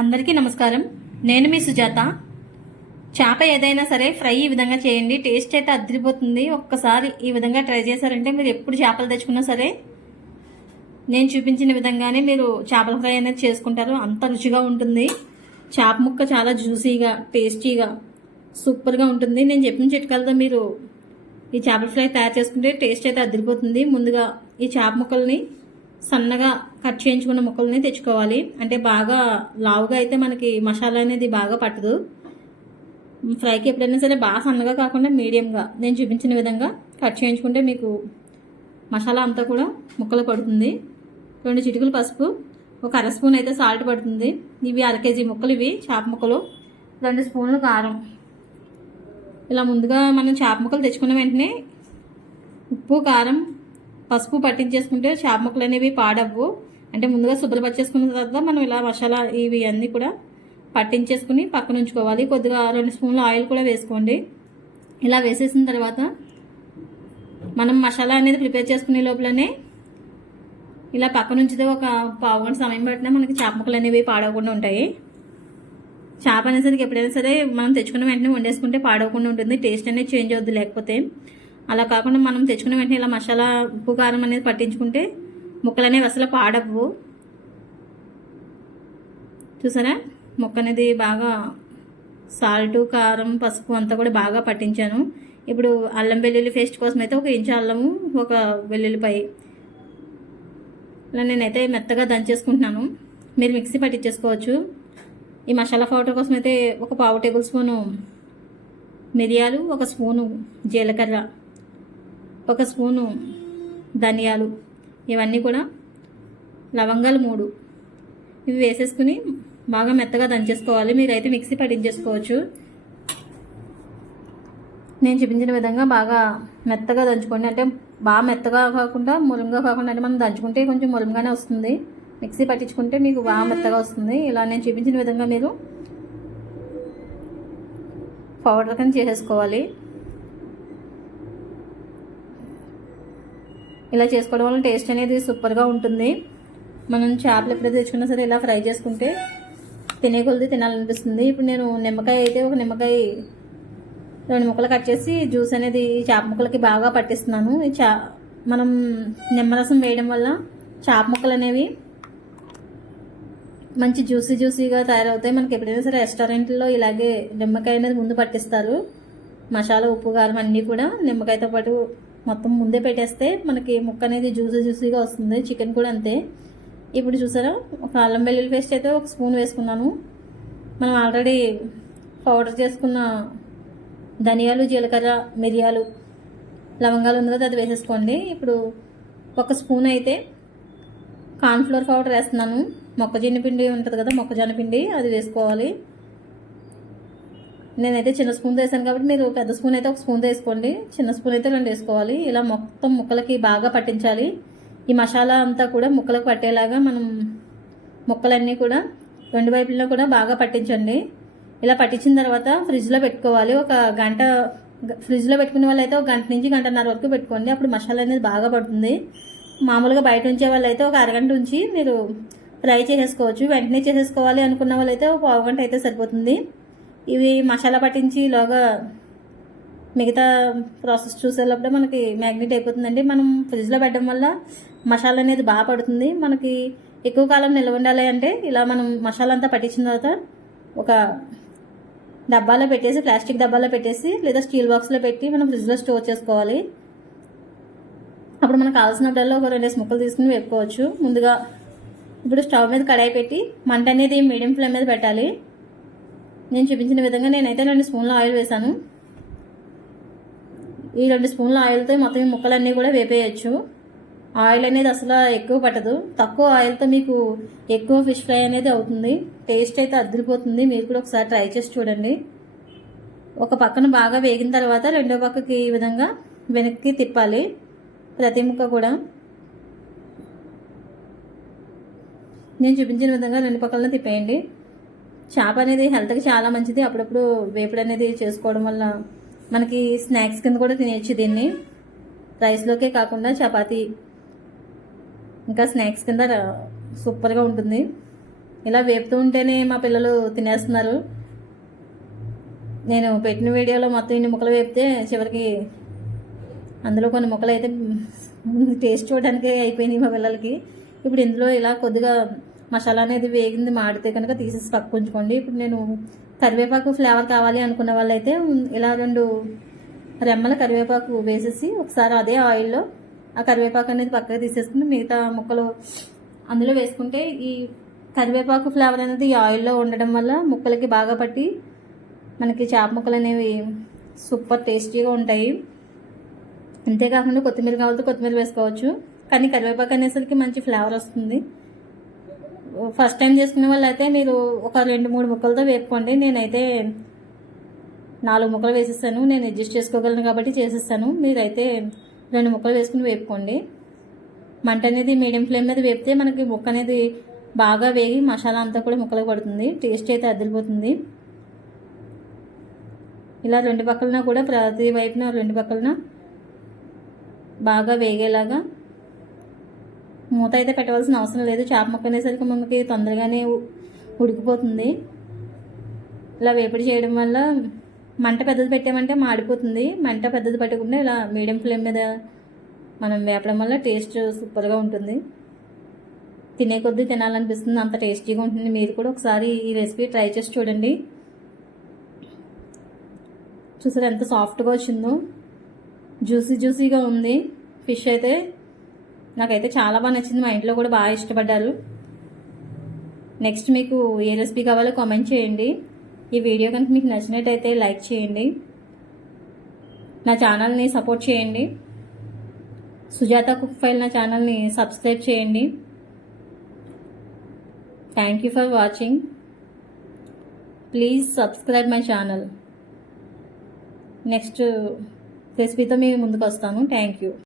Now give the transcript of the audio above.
అందరికీ నమస్కారం. నేను మీ సుజాత. చేప ఏదైనా సరే ఫ్రై ఈ విధంగా చేయండి. టేస్ట్ అయితే అదిరిపోతుంది. ఒక్కసారి ఈ విధంగా ట్రై చేశారంటే మీరు ఎప్పుడు చేపలు తెచ్చుకున్నా సరే నేను చూపించిన విధంగానే మీరు చేపల ఫ్రై అనేది చేసుకుంటారు. అంత రుచిగా ఉంటుంది. చేప ముక్క చాలా జ్యూసీగా, టేస్టీగా, సూపర్గా ఉంటుంది. నేను చెప్పిన చిట్కాలతో మీరు ఈ చేపల ఫ్రై తయారు చేసుకుంటే టేస్ట్ అయితే అదిరిపోతుంది. ముందుగా ఈ చేప ముక్కల్ని సన్నగా కట్ చేయించుకున్న ముక్కల్ని తెచ్చుకోవాలి. అంటే బాగా లావుగా అయితే మనకి మసాలా అనేది బాగా పట్టదు. ఫ్రైకి ఎప్పుడైనా సరే బాగా సన్నగా కాకుండా మీడియంగా నేను చూపించిన విధంగా కట్ చేయించుకుంటే మీకు మసాలా అంతా కూడా ముక్కలు పడుతుంది. 2 చిటికలు పసుపు, ఒక అర స్పూన్ అయితే సాల్ట్ పడుతుంది. ఇవి 1/2 కేజీ ముక్కలు, ఇవి చేప ముక్కలు. 2 స్పూన్లు కారం. ఇలా ముందుగా మనం చేప ముక్కలు తెచ్చుకున్న వెంటనే ఉప్పు, కారం, పసుపు పట్టించేసుకుంటే చేప ముక్కలు అనేవి పాడవ్వు. అంటే ముందుగా శుభ్రపరిచేసుకున్న తర్వాత మనం ఇలా మసాలా ఇవి అన్నీ కూడా పట్టించేసుకుని పక్కన ఉంచుకోవాలి. కొద్దిగా 2 స్పూన్ల ఆయిల్ కూడా వేసుకోండి. ఇలా వేసేసిన తర్వాత మనం మసాలా అనేది ప్రిపేర్ చేసుకునే లోపలనే ఇలా పక్కన ఉంచితే ఒక పావు గంట సమయం పట్టినా మనకి చేప ముక్కలు అనేవి పాడవకుండా ఉంటాయి. చేప అనేసరికి ఎప్పుడైనా సరే మనం తెచ్చుకున్న వెంటనే వండేసుకుంటే పాడవకుండా ఉంటుంది. టేస్ట్ అనేది చేంజ్ అవుద్ది. లేకపోతే అలా కాకుండా మనం తెచ్చుకున్న వెంటనే ఇలా మసాలా, ఉప్పు, కారం అనేది పట్టించుకుంటే ముక్కలు అనేవి అసలు పాడవు. చూసారా, ముక్క అనేది బాగా సాల్ట్, కారం, పసుపు అంతా కూడా బాగా పట్టించాను. ఇప్పుడు అల్లం వెల్లుల్లి పేస్ట్ కోసం అయితే 1 ఇంచు అల్లము, 1 వెల్లుల్లిపాయ ఇలా నేనైతే మెత్తగా దంచేసుకుంటున్నాను. మీరు మిక్సీ పట్టించేసుకోవచ్చు. ఈ మసాలా పౌడర్ కోసం అయితే 1 పావు టేబుల్ స్పూను మిరియాలు, 1 స్పూను జీలకర్ర, 1 స్పూను ధనియాలు, ఇవన్నీ కూడా లవంగాలు 3 ఇవి వేసేసుకుని బాగా మెత్తగా దంచేసుకోవాలి. మీరైతే మిక్సీ పట్టించేసుకోవచ్చు. నేను చూపించిన విధంగా బాగా మెత్తగా దంచుకోండి. అంటే బాగా మెత్తగా కాకుండా మురుముగా కాకుండా, అంటే మనం దంచుకుంటే కొంచెం మురుముగానే వస్తుంది. మిక్సీ పట్టించుకుంటే మీకు బాగా మెత్తగా వస్తుంది. ఇలా నేను చూపించిన విధంగా మీరు పౌడర్ కింద చేసేసుకోవాలి. ఇలా చేసుకోవడం వల్ల టేస్ట్ అనేది సూపర్గా ఉంటుంది. మనం చేపలు ఎప్పుడైతే తెచ్చుకున్నా సరే ఇలా ఫ్రై చేసుకుంటే తినే కొలది తినాలనిపిస్తుంది. ఇప్పుడు నేను నిమ్మకాయ అయితే 1 నిమ్మకాయ 2 ముక్కలు కట్ చేసి జ్యూస్ అనేది చేప ముక్కలకి బాగా పట్టిస్తున్నాను. మనం నిమ్మరసం వేయడం వల్ల చేప ముక్కలు అనేవి మంచి జ్యూసీగా తయారవుతాయి. మనకి ఎప్పుడైనా సరే రెస్టారెంట్లో ఇలాగే నిమ్మకాయ అనేది ముందు పట్టిస్తారు. మసాలా, ఉప్పు, కారం అన్నీ కూడా నిమ్మకాయతో పాటు మొత్తం ముందే పెట్టేస్తే మనకి ముక్క అనేది జ్యూసీగా వస్తుంది. చికెన్ కూడా అంతే. ఇప్పుడు చూసారా, 1 అల్లం వెల్లుల్లి పేస్ట్ అయితే 1 స్పూన్ వేసుకున్నాను. మనం ఆల్రెడీ పౌడర్ చేసుకున్న ధనియాలు, జీలకర్ర, మిరియాలు, లవంగాలు ఉంది కదా, అది వేసేసుకోండి. ఇప్పుడు 1 స్పూన్ అయితే కార్న్ఫ్లోర్ పౌడర్ వేస్తున్నాను. మొక్కజొన్న పిండి ఉంటుంది కదా, మొక్కజొన్న పిండి అది వేసుకోవాలి. నేనైతే చిన్న స్పూన్ వేసాను కాబట్టి మీరు పెద్ద స్పూన్ అయితే 1 స్పూన్ వేసుకోండి. చిన్న స్పూన్ అయితే 2 వేసుకోవాలి. ఇలా మొత్తం ముక్కలకి బాగా పట్టించాలి. ఈ మసాలా అంతా కూడా ముక్కలకు పట్టేలాగా మనం ముక్కలన్నీ కూడా 2 వైపుల్లో కూడా బాగా పట్టించండి. ఇలా పట్టించిన తర్వాత ఫ్రిడ్జ్లో పెట్టుకోవాలి. 1 గంట ఫ్రిడ్జ్లో పెట్టుకునే వాళ్ళు అయితే 1 గంట నుంచి 1 గంటన్నర వరకు పెట్టుకోండి. అప్పుడు మసాలా అనేది బాగా పడుతుంది. మామూలుగా బయట ఉంచే వాళ్ళు అయితే 1 అరగంట ఉంచి మీరు ఫ్రై చేసేసుకోవచ్చు. వెంటనే చేసేసుకోవాలి అనుకున్న వాళ్ళు అయితే 1 పావు గంట అయితే సరిపోతుంది. ఇవి మసాలా పట్టించి లోగా మిగతా ప్రాసెస్ చూసేటప్పుడు మనకి మ్యాగ్నెట్ అయిపోతుందండి. మనం ఫ్రిడ్జ్లో పెట్టడం వల్ల మసాలా అనేది బాగా పడుతుంది. మనకి ఎక్కువ కాలం నిల్వ ఉండాలి అంటే ఇలా మనం మసాలా అంతా పట్టించిన తర్వాత ఒక డబ్బాలో పెట్టేసి, ప్లాస్టిక్ డబ్బాలో పెట్టేసి లేదా స్టీల్ బాక్స్లో పెట్టి మనం ఫ్రిడ్జ్లో స్టోర్ చేసుకోవాలి. అప్పుడు మనకు కావాల్సినప్పుడల్లా ఒక 2 ముక్కలు తీసుకుని వేపుకోవచ్చు. ముందుగా ఇప్పుడు స్టవ్ మీద కడాయి పెట్టి మంట అనేది మీడియం ఫ్లేమ్ మీద పెట్టాలి. నేను చూపించిన విధంగా నేనైతే 2 స్పూన్ల ఆయిల్ వేసాను. ఈ 2 స్పూన్ల ఆయిల్తో మొత్తం ఈ ముక్కలన్నీ కూడా వేపేయచ్చు. ఆయిల్ అనేది అసలు ఎక్కువ పట్టదు. తక్కువ ఆయిల్తో మీకు ఎక్కువ ఫిష్ ఫ్రై అనేది అవుతుంది. టేస్ట్ అయితే అదిరిపోతుంది. మీరు కూడా ఒకసారి ట్రై చేసి చూడండి. ఒక పక్కన బాగా వేగిన తర్వాత రెండో పక్కకి ఈ విధంగా వెనక్కి తిప్పాలి. ప్రతి ముక్క కూడా నేను చూపించిన విధంగా 2 పక్కలను తిప్పేయండి. చేప అనేది హెల్త్కి చాలా మంచిది. అప్పుడప్పుడు వేపుడు అనేది చేసుకోవడం వల్ల మనకి స్నాక్స్ కింద కూడా తినేయచ్చు. దీన్ని రైస్లోకే కాకుండా చపాతీ ఇంకా స్నాక్స్ కింద సూపర్గా ఉంటుంది. ఇలా వేపుతూ ఉంటేనే మా పిల్లలు తినేస్తున్నారు. నేను పెట్టిన వీడియోలో మొత్తం ఇన్ని ముక్కలు వేపితే చివరికి అందులో కొన్ని ముక్కలు అయితే టేస్ట్ చూడడానికి అయిపోయినాయి మా పిల్లలకి. ఇప్పుడు ఇందులో ఇలా కొద్దిగా మసాలా అనేది వేగింది మాడితే కనుక తీసేసి పక్కకు ఉంచుకోండి. ఇప్పుడు నేను కరివేపాకు ఫ్లేవర్ కావాలి అనుకున్న వాళ్ళైతే ఇలా 2 రెమ్మల కరివేపాకు వేసేసి ఒకసారి అదే ఆయిల్లో ఆ కరివేపాకు అనేది పక్కకు తీసేసుకుని మిగతా ముక్కలు అందులో వేసుకుంటే ఈ కరివేపాకు ఫ్లేవర్ అనేది ఈ ఆయిల్లో ఉండడం వల్ల ముక్కలకి బాగా పట్టి మనకి చేప ముక్కలు అనేవి సూపర్ టేస్టీగా ఉంటాయి. అంతేకాకుండా కొత్తిమీర కావాలంటే కొత్తిమీర వేసుకోవచ్చు, కానీ కరివేపాకు అనేసరికి మంచి ఫ్లేవర్ వస్తుంది. ఫస్ట్ టైం చేసుకునే వాళ్ళు అయితే మీరు ఒక 2-3 ముక్కలతో వేపుకోండి. నేనైతే 4 ముక్కలు వేసేస్తాను, నేను అడ్జస్ట్ చేసుకోగలను కాబట్టి చేసేస్తాను. మీరైతే 2 ముక్కలు వేసుకుని వేపుకోండి. మంట అనేది మీడియం ఫ్లేమ్ మీద వేపితే మనకి ముక్క అనేది బాగా వేగి మసాలా అంతా కూడా ముక్కలకు పడుతుంది, టేస్ట్ అయితే అదిరిపోతుంది. ఇలా 2 పక్కలన కూడా ప్రతి వైపున 2 పక్కలన బాగా వేగేలాగా మూత అయితే పెట్టవలసిన అవసరం లేదు. చేప ముక్క అనేసరికి మనకి తొందరగానే ఉడికిపోతుంది. ఇలా వేపుడు చేయడం వల్ల మంట పెద్దది పెట్టామంటే మాడిపోతుంది. మంట పెద్దది పెట్టకుండా ఇలా మీడియం ఫ్లేమ్ మీద మనం వేపడం వల్ల టేస్ట్ సూపర్గా ఉంటుంది. తినే కొద్దీ తినాలనిపిస్తుంది, అంత టేస్టీగా ఉంటుంది. మీరు కూడా ఒకసారి ఈ రెసిపీ ట్రై చేసి చూడండి. చూసారు ఎంత సాఫ్ట్గా వచ్చిందో, జ్యూసీగా ఉంది. ఫిష్ అయితే నాకైతే చాలా బాగా నచ్చింది, మా ఇంట్లో కూడా బాగా ఇష్టపడ్డారు. నెక్స్ట్ మీకు ఏ రెసిపీ కావాలో కామెంట్ చేయండి. ఈ వీడియో కనుక మీకు నచ్చినట్టయితే లైక్ చేయండి, నా ఛానల్ని సపోర్ట్ చేయండి. సుజాత కుక్ ఫైల్ నా ఛానల్ని సబ్స్క్రైబ్ చేయండి. Thank you for watching. Please subscribe my channel. Next రెసిపీతో మీ ముందుకు వస్తాను. Thank you.